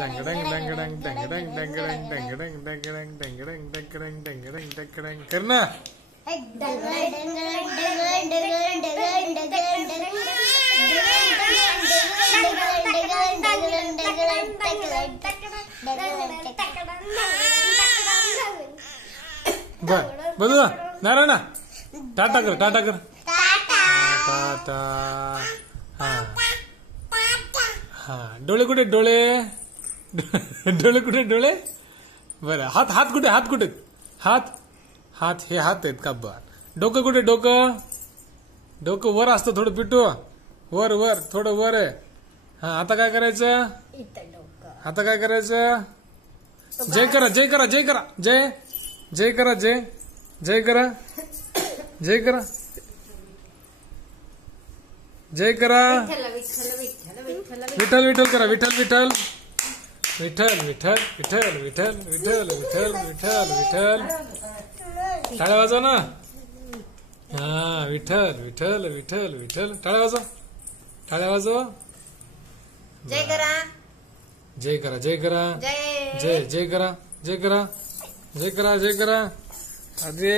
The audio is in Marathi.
डंगडंग डंगडंग डंगडंग डंगडंग डंगडंग डंगडंग डंगडंग डंगडंग डंगडंग डंगडंग कर ना. बर बघू नारायणा टाटा कर टाटा कर टाटा. हा हा डोळे कुठे डोळे डोळे कुठे डोळे. बरं हात हात कुठे हात कुठे हात हात हे हात आहेत का. बर डोकं कुठे डोकं डोकं वर असतं थोडं पिटू वर वर थोडं वर आहे. हा आता काय करायचं आता काय करायचं. जय करा जय करा जय करा जय जय करा जय जय करा जय करा जय करा. विठ्ठल विठ्ठल करा विठ्ठल विठ्ठल विठ्ठल विठ्ठल विठ्ठल विठ्ठल विठ्ठल विठ्ठल विठ्ठल विठ्ठल. टाळ्या वाजवा ना. हा विठ्ठल विठ्ठल विठ्ठल विठ्ठल. टाळ्या वाजवा टाळ्या वाजवा. जय करा जय करा जय करा जय जय जय करा जय करा जय करा जय करा. अरे